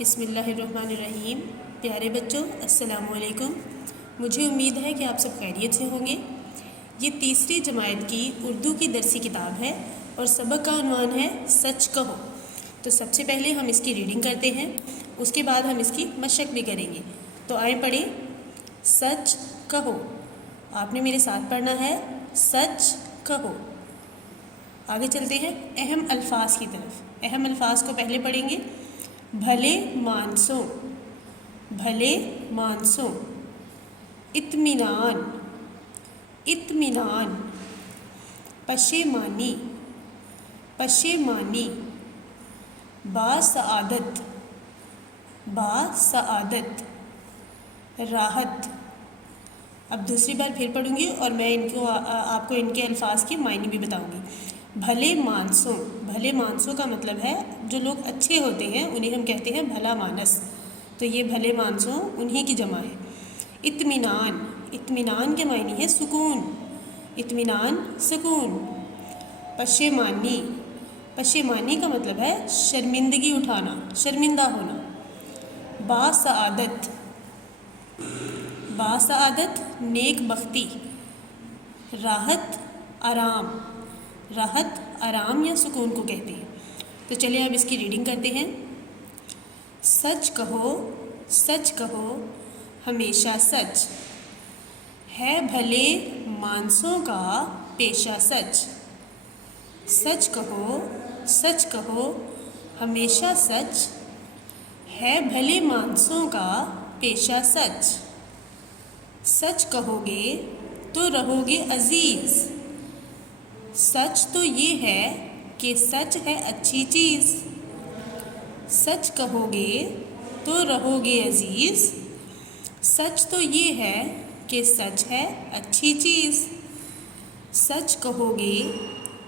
بسم اللہ الرحمن الرحیم۔ پیارے بچوں، السلام علیکم۔ مجھے امید ہے کہ آپ سب خیریت سے ہوں گے۔ یہ تیسری جماعت کی اردو کی درسی کتاب ہے اور سبق کا عنوان ہے سچ کہو۔ تو سب سے پہلے ہم اس کی ریڈنگ کرتے ہیں، اس کے بعد ہم اس کی مشق بھی کریں گے۔ تو آئیں پڑھیں، سچ کہو۔ آپ نے میرے ساتھ پڑھنا ہے، سچ کہو۔ آگے چلتے ہیں اہم الفاظ کی طرف۔ اہم الفاظ کو پہلے پڑھیں گے۔ بھلے مانسوں، بھلے مانسوں، اطمینان، اطمینان، پشیمانی، پشیمانی، باسعادت، باسعادت، راحت۔ اب دوسری بار پھر پڑھوں گی اور میں آپ کو ان کے الفاظ کے معنی بھی بتاؤں گی۔ بھلے مانسوں، بھلے مانسوں کا مطلب ہے جو لوگ اچھے ہوتے ہیں انہیں ہم کہتے ہیں بھلا مانس، تو یہ بھلے مانسوں انہی کی جمع ہے۔ اطمینان، اطمینان کے معنی ہے سکون، اطمینان سکون۔ پشیمانی، پشیمانی کا مطلب ہے شرمندگی اٹھانا، شرمندہ ہونا۔ باسعادت، باسعادت نیک بختی۔ راحت، آرام، راحت آرام یا سکون کو کہتے ہیں۔ تو چلیے اب اس کی ریڈنگ کرتے ہیں۔ سچ کہو، سچ کہو، ہمیشہ سچ ہے، بھلے مانسوں کا پیشہ سچ۔ سچ کہو، سچ کہو، ہمیشہ سچ ہے، بھلے مانسوں کا پیشہ سچ۔ سچ کہو گے تو رہو گے عزیز، سچ تو یہ ہے کہ سچ ہے اچھی چیز۔ سچ کہو گے تو رہو گے عزیز، سچ تو یہ ہے کہ سچ ہے اچھی چیز۔ سچ کہو گے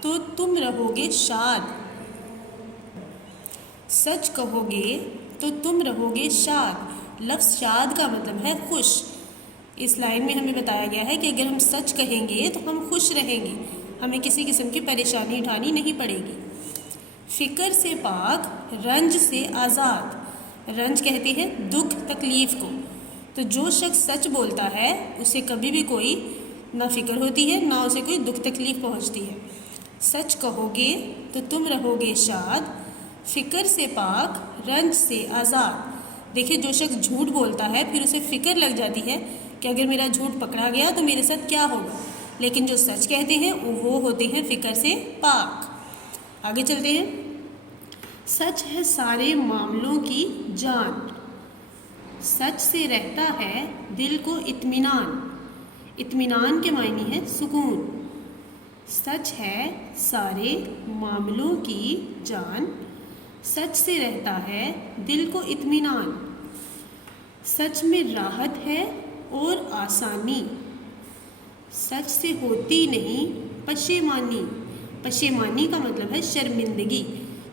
تو تم رہو گے شاد، سچ کہو گے تو تم رہو گے شاد۔ لفظ شاد کا مطلب ہے خوش۔ اس لائن میں ہمیں بتایا گیا ہے کہ اگر ہم سچ کہیں گے تو ہم خوش رہیں گے، ہمیں کسی قسم کی پریشانی اٹھانی نہیں پڑے گی۔ فکر سے پاک، رنج سے آزاد۔ رنج کہتے ہیں دکھ تکلیف کو، تو جو شخص سچ بولتا ہے اسے کبھی بھی کوئی نہ فکر ہوتی ہے نہ اسے کوئی دکھ تکلیف پہنچتی ہے۔ سچ کہو گے تو تم رہو گے شاد، فکر سے پاک، رنج سے آزاد۔ دیکھیں جو شخص جھوٹ بولتا ہے پھر اسے فکر لگ جاتی ہے کہ اگر میرا جھوٹ پکڑا گیا تو میرے ساتھ کیا ہوگا، لیکن جو سچ کہتے ہیں وہ ہوتے ہیں فکر سے پاک۔ آگے چلتے ہیں۔ سچ ہے سارے معاملوں کی جان، سچ سے رہتا ہے دل کو اطمینان۔ اطمینان کے معنی ہے سکون۔ سچ ہے سارے معاملوں کی جان، سچ سے رہتا ہے دل کو اطمینان۔ سچ میں راحت ہے اور آسانی، سچ سے ہوتی نہیں پشیمانی۔ پشیمانی کا مطلب ہے شرمندگی،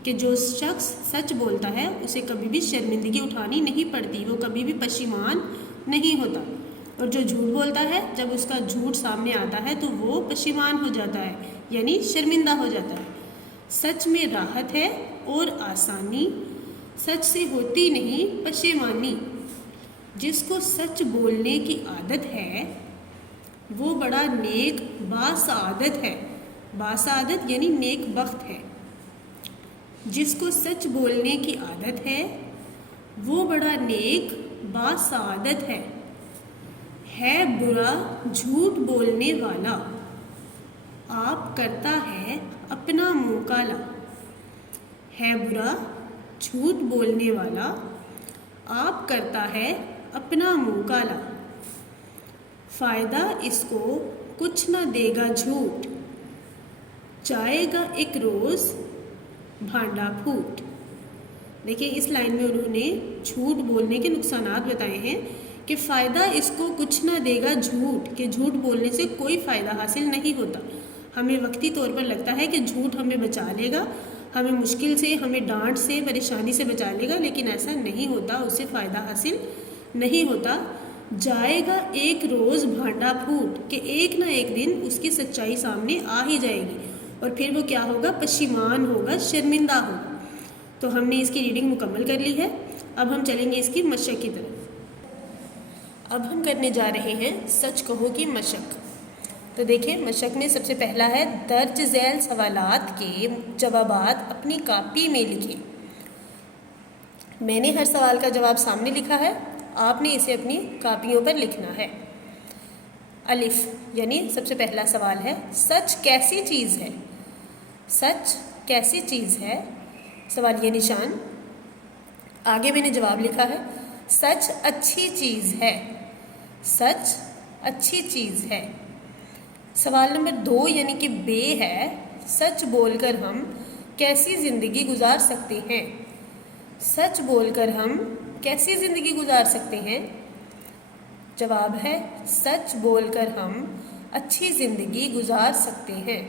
کہ جو شخص سچ بولتا ہے اسے کبھی بھی شرمندگی اٹھانی نہیں پڑتی، وہ کبھی بھی پشیمان نہیں ہوتا۔ اور جو جھوٹ بولتا ہے جب اس کا جھوٹ سامنے آتا ہے تو وہ پشیمان ہو جاتا ہے، یعنی شرمندہ ہو جاتا ہے۔ سچ میں راحت ہے اور آسانی، سچ سے ہوتی نہیں پشیمانی۔ جس کو سچ بولنے کی عادت ہے وہ بڑا نیک باسعادت ہے۔ باسعادت یعنی نیک بخت ہے۔ جس کو سچ بولنے کی عادت ہے وہ بڑا نیک باسعادت ہے برا جھوٹ بولنے والا، آپ کرتا ہے اپنا منہ کالا۔ ہے برا جھوٹ بولنے والا، آپ کرتا ہے اپنا منہ کالا۔ فائدہ اس کو کچھ نہ دے گا جھوٹ، جائے گا ایک روز بھانڈا پھوٹ۔ دیکھیں اس لائن میں انہوں نے جھوٹ بولنے کے نقصانات بتائے ہیں کہ فائدہ اس کو کچھ نہ دے گا جھوٹ، کہ جھوٹ بولنے سے کوئی فائدہ حاصل نہیں ہوتا۔ ہمیں وقتی طور پر لگتا ہے کہ جھوٹ ہمیں بچا لے گا، ہمیں مشکل سے، ہمیں ڈانٹ سے، پریشانی سے بچا لے گا، لیکن ایسا نہیں ہوتا، اس سے فائدہ حاصل نہیں ہوتا۔ جائے گا ایک روز بھانڈا پھوٹ، کہ ایک نہ ایک دن اس کی سچائی سامنے آ ہی جائے گی اور پھر وہ کیا ہوگا، پشیمان ہوگا، شرمندہ ہوگا۔ تو ہم نے اس کی ریڈنگ مکمل کر لی ہے۔ اب ہم چلیں گے اس کی مشق کی طرف۔ اب ہم کرنے جا رہے ہیں سچ کہو کی مشق۔ تو دیکھیں مشق میں سب سے پہلا ہے درج ذیل سوالات کے جوابات اپنی کاپی میں لکھیں۔ میں نے ہر سوال کا جواب سامنے لکھا ہے، آپ نے اسے اپنی کاپیوں پر لکھنا ہے۔ الف یعنی سب سے پہلا سوال ہے سچ کیسی چیز ہے؟ سچ کیسی چیز ہے؟ سوالیہ نشان۔ آگے میں نے جواب لکھا ہے سچ اچھی چیز ہے۔ سچ اچھی چیز ہے۔ سوال نمبر 2 یعنی کہ بے ہے سچ بول کر ہم کیسی زندگی گزار سکتے ہیں؟ سچ بول کر ہم کیسی زندگی گزار سکتے ہیں؟ جواب ہے سچ بول کر ہم اچھی زندگی گزار سکتے ہیں۔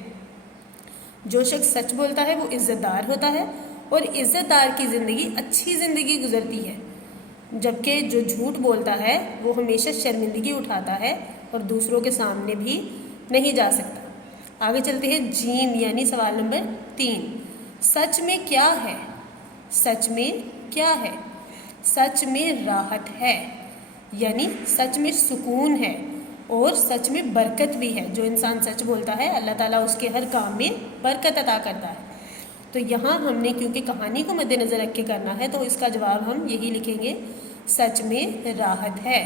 جو شخص سچ بولتا ہے وہ عزت دار ہوتا ہے اور عزت دار کی زندگی اچھی زندگی گزرتی ہے، جبکہ جو جھوٹ بولتا ہے وہ ہمیشہ شرمندگی اٹھاتا ہے اور دوسروں کے سامنے بھی نہیں جا سکتا۔ آگے چلتے ہیں جیم یعنی سوال نمبر 3 سچ میں کیا ہے؟ سچ میں کیا ہے؟ سچ میں راحت ہے، یعنی سچ میں سکون ہے اور سچ میں برکت بھی ہے۔ جو انسان سچ بولتا ہے اللہ تعالیٰ اس کے ہر کام میں برکت عطا کرتا ہے۔ تو یہاں ہم نے کیونکہ کہانی کو مد نظر رکھ کے کرنا ہے تو اس کا جواب ہم یہی لکھیں گے سچ میں راحت ہے۔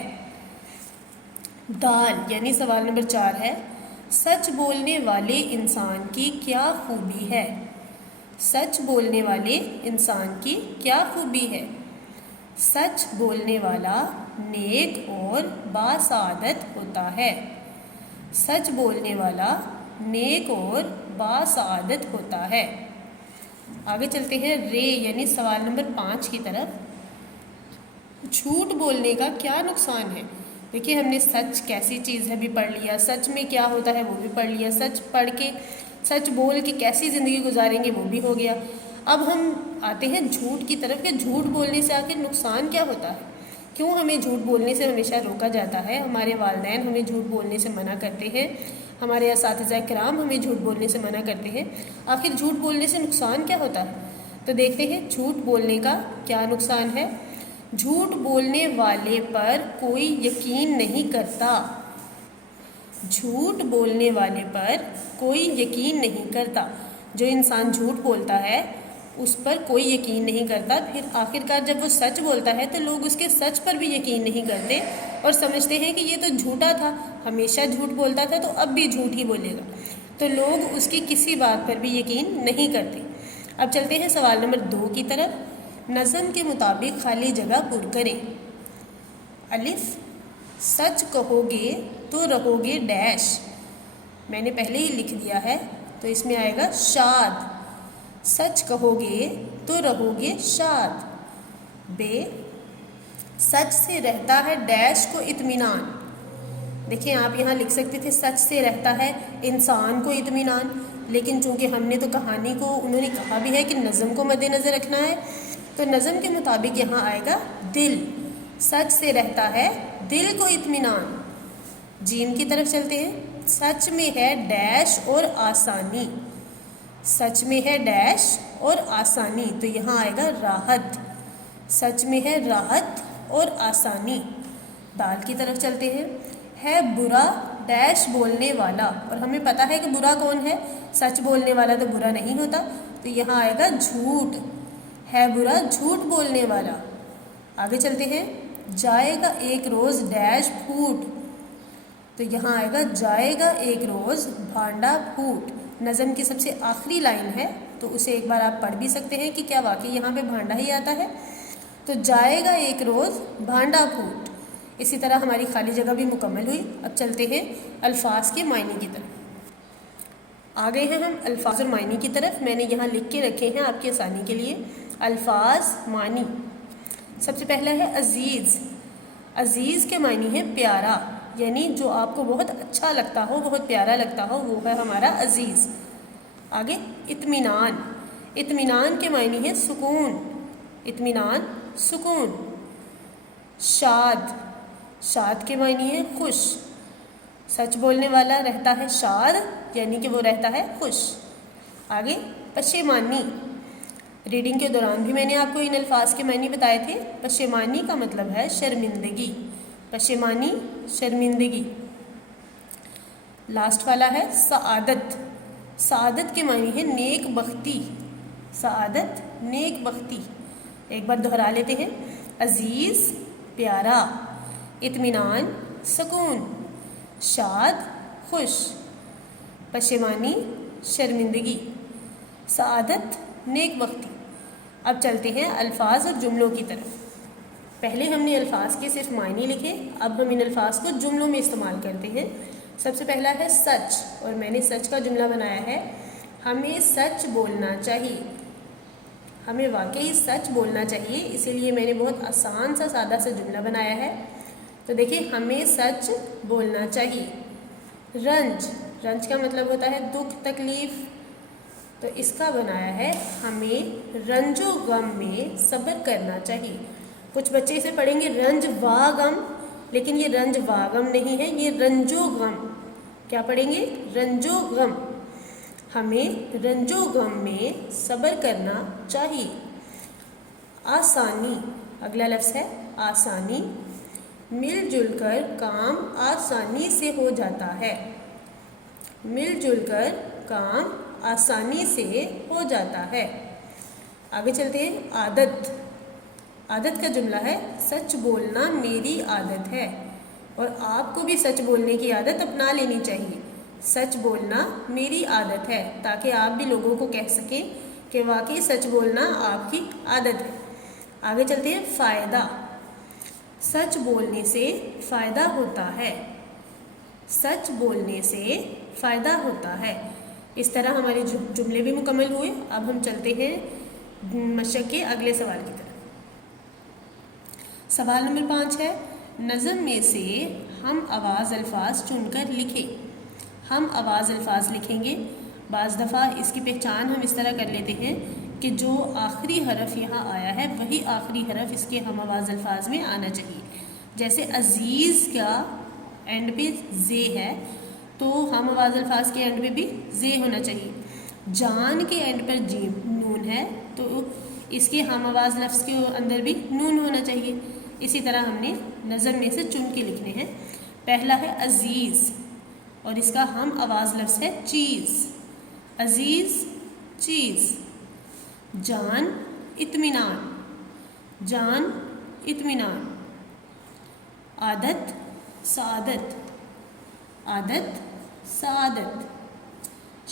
دال یعنی سوال نمبر 4 ہے سچ بولنے والے انسان کی کیا خوبی ہے؟ سچ بولنے والے انسان کی کیا خوبی ہے؟ سچ بولنے والا نیک اور باسعادت ہوتا ہے۔ سچ بولنے والا نیک اور باسعادت ہوتا ہے۔ آگے چلتے ہیں رے یعنی سوال نمبر 5 کی طرف۔ جھوٹ بولنے کا کیا نقصان ہے؟ دیکھیے ہم نے سچ کیسی چیز ہے بھی پڑھ لیا، سچ میں کیا ہوتا ہے وہ بھی پڑھ لیا، سچ پڑھ کے سچ بول کے کیسی زندگی گزاریں گے وہ بھی ہو گیا۔ اب ہم آتے ہیں جھوٹ کی طرف کہ جھوٹ بولنے سے آخر نقصان کیا ہوتا ہے؟ کیوں ہمیں جھوٹ بولنے سے ہمیشہ روکا جاتا ہے؟ ہمارے والدین ہمیں جھوٹ بولنے سے منع کرتے ہیں، ہمارے اساتذہ کرام ہمیں جھوٹ بولنے سے منع کرتے ہیں، آخر جھوٹ بولنے سے نقصان کیا ہوتا ہے؟ تو دیکھتے ہیں جھوٹ بولنے کا کیا نقصان ہے۔ جھوٹ بولنے والے پر کوئی یقین نہیں کرتا۔ جھوٹ بولنے والے پر کوئی یقین نہیں کرتا۔ جو انسان جھوٹ بولتا ہے اس پر کوئی یقین نہیں کرتا، پھر آخرکار جب وہ سچ بولتا ہے تو لوگ اس کے سچ پر بھی یقین نہیں کرتے اور سمجھتے ہیں کہ یہ تو جھوٹا تھا، ہمیشہ جھوٹ بولتا تھا تو اب بھی جھوٹ ہی بولے گا، تو لوگ اس کی کسی بات پر بھی یقین نہیں کرتے۔ اب چلتے ہیں سوال نمبر 2 کی طرف۔ نظم کے مطابق خالی جگہ پر کریں۔ الف سچ کہو گے تو رہو گے ڈیش، میں نے پہلے ہی لکھ دیا ہے تو اس میں آئے گا شاد۔ سچ کہو گے تو رہو گے شاد۔ بے سچ سے رہتا ہے ڈیش کو اطمینان۔ دیکھیں آپ یہاں لکھ سکتے تھے سچ سے رہتا ہے انسان کو اطمینان، لیکن چونکہ ہم نے تو کہانی کو انہوں نے کہا بھی ہے کہ نظم کو مد نظر رکھنا ہے تو نظم کے مطابق یہاں آئے گا دل۔ سچ سے رہتا ہے دل کو اطمینان۔ جیم کی طرف چلتے ہیں۔ سچ میں ہے ڈیش اور آسانی۔ سچ میں ہے ڈیش اور آسانی تو یہاں آئے گا راحت۔ سچ میں ہے راحت اور آسانی۔ دال کی طرف چلتے ہیں۔ ہے برا ڈیش بولنے والا، اور ہمیں پتہ ہے کہ برا کون ہے، سچ بولنے والا تو برا نہیں ہوتا، تو یہاں آئے گا جھوٹ۔ ہے برا جھوٹ بولنے والا۔ آگے چلتے ہیں۔ جائے گا ایک روز ڈیش پھوٹ، تو یہاں آئے گا جائے گا ایک روز بھانڈا پھوٹ۔ نظم کی سب سے آخری لائن ہے تو اسے ایک بار آپ پڑھ بھی سکتے ہیں کہ کیا واقعی یہاں پہ بھانڈا ہی آتا ہے، تو جائے گا ایک روز بھانڈا پھوٹ۔ اسی طرح ہماری خالی جگہ بھی مکمل ہوئی۔ اب چلتے ہیں الفاظ کے معنی کی طرف۔ آ گئے ہیں ہم الفاظ اور معنی کی طرف۔ میں نے یہاں لکھ کے رکھے ہیں آپ کی آسانی کے لیے الفاظ معنی۔ سب سے پہلا ہے عزیز۔ عزیز کے معنی ہے پیارا، یعنی جو آپ کو بہت اچھا لگتا ہو، بہت پیارا لگتا ہو، وہ ہے ہمارا عزیز۔ آگے اطمینان۔ اطمینان کے معنی ہے سکون۔ اطمینان سکون۔ شاد۔ شاد کے معنی ہے خوش۔ سچ بولنے والا رہتا ہے شاد، یعنی کہ وہ رہتا ہے خوش۔ آگے پشیمانی۔ ریڈنگ کے دوران بھی میں نے آپ کو ان الفاظ کے معنی بتائے تھے۔ پشیمانی کا مطلب ہے شرمندگی، پشیمانی شرمندگی۔ لاسٹ والا ہے سعادت، سعادت کے معنی ہے نیک بختی، سعادت نیک بختی۔ ایک بار دہرا لیتے ہیں، عزیز پیارا، اطمینان سکون، شاد خوش، پشیمانی شرمندگی، سعادت نیک بختی۔ اب چلتے ہیں الفاظ اور جملوں کی طرف۔ پہلے ہم نے الفاظ کے صرف معنی لکھے، اب ہم ان الفاظ کو جملوں میں استعمال کرتے ہیں۔ سب سے پہلا ہے سچ، اور میں نے سچ کا جملہ بنایا ہے، ہمیں سچ بولنا چاہیے، ہمیں واقعی سچ بولنا چاہیے، اسی لیے میں نے بہت آسان سا سادہ سا جملہ بنایا ہے۔ تو دیکھیں، ہمیں سچ بولنا چاہیے۔ رنج، رنج کا مطلب ہوتا ہے دکھ تکلیف، تو اس کا بنایا ہے، ہمیں رنج و غم میں صبر کرنا چاہیے۔ کچھ بچے اسے پڑھیں گے رنج و غم، لیکن یہ رنج و غم نہیں ہے، یہ رنج و غم۔ کیا پڑھیں گے؟ رنج و غم، ہمیں رنج و غم میں صبر کرنا چاہیے۔ آسانی، اگلا لفظ ہے آسانی، مل جل کر کام آسانی سے ہو جاتا ہے، مل جل کر کام آسانی سے ہو جاتا ہے۔ آگے چلتے ہیں، عادت، عادت کا جملہ ہے، سچ بولنا میری عادت ہے، اور آپ کو بھی سچ بولنے کی عادت اپنا لینی چاہیے۔ سچ بولنا میری عادت ہے، تاکہ آپ بھی لوگوں کو کہہ سکیں کہ واقعی سچ بولنا آپ کی عادت ہے۔ آگے چلتے ہیں، فائدہ، سچ بولنے سے فائدہ ہوتا ہے، سچ بولنے سے فائدہ ہوتا ہے۔ اس طرح ہمارے جملے بھی مکمل ہوئے۔ اب ہم چلتے ہیں مشق کے اگلے سوال کی طرف۔ سوال نمبر 5 ہے، نظم میں سے ہم آواز الفاظ چن کر لکھیں۔ ہم آواز الفاظ لکھیں گے۔ بعض دفعہ اس کی پہچان ہم اس طرح کر لیتے ہیں کہ جو آخری حرف یہاں آیا ہے وہی آخری حرف اس کے ہم آواز الفاظ میں آنا چاہیے۔ جیسے عزیز کا اینڈ پہ زے ہے، تو ہم آواز الفاظ کے اینڈ پہ بھی زے ہونا چاہیے۔ جان کے اینڈ پر جیم نون ہے، تو اس کے ہم آواز لفظ کے اندر بھی نون ہونا چاہیے۔ اسی طرح ہم نے نظم میں سے چن کے لکھنے ہیں۔ پہلا ہے عزیز، اور اس کا ہم آواز لفظ ہے چیز، عزیز چیز۔ جان اطمینان، جان اطمینان۔ عادت سعادت، عادت سعادت۔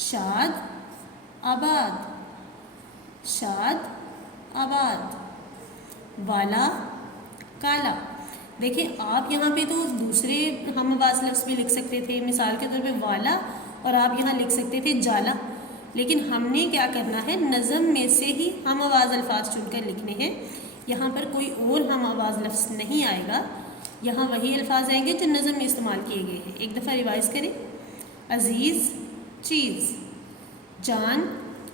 شاد آباد، شاد آباد۔ والا کالا۔ دیکھیں، آپ یہاں پہ تو دوسرے ہم آواز لفظ بھی لکھ سکتے تھے، مثال کے طور پہ والا، اور آپ یہاں لکھ سکتے تھے جالا، لیکن ہم نے کیا کرنا ہے، نظم میں سے ہی ہم آواز الفاظ چن کر لکھنے ہیں۔ یہاں پر کوئی اور ہم آواز لفظ نہیں آئے گا، یہاں وہی الفاظ آئیں گے جو نظم میں استعمال کیے گئے ہیں۔ ایک دفعہ ریوائز کریں، عزیز چیز، جان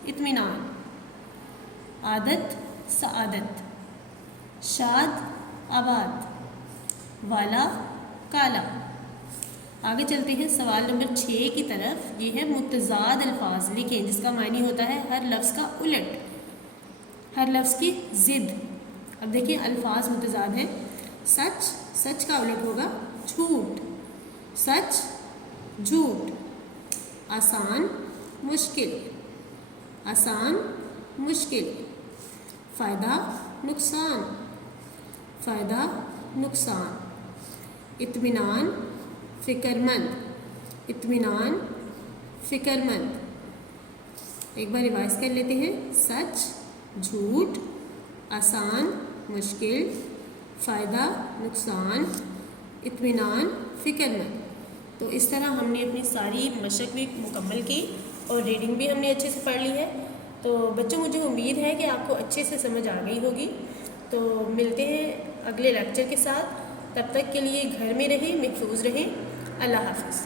اطمینان، عادت سعادت، شاد آباد، والا کالا۔ آگے چلتے ہیں سوال نمبر 6 کی طرف۔ یہ ہے متضاد الفاظ لکھیں، جس کا معنی ہوتا ہے ہر لفظ کا الٹ، ہر لفظ کی ضد۔ اب دیکھیں الفاظ متضاد ہیں۔ سچ، سچ کا الٹ ہوگا جھوٹ، سچ جھوٹ۔ آسان مشکل، آسان مشکل۔ فائدہ نقصان، فائدہ نقصان۔ اطمینان فکر مند، اطمینان فکر مند۔ ایک بار ریوائز کر لیتے ہیں، سچ جھوٹ، آسان مشکل، فائدہ نقصان، اطمینان فکر مند۔ تو اس طرح ہم نے اپنی ساری مشق بھی مکمل کی، اور ریڈنگ بھی ہم نے اچھے سے پڑھ لی ہے۔ تو بچوں، مجھے امید ہے کہ آپ کو اچھے سے سمجھ آ گئی ہوگی۔ تو ملتے ہیں اگلے لیکچر کے ساتھ، تب تک کے لیے گھر میں رہیں، محفوظ رہیں۔ اللہ حافظ۔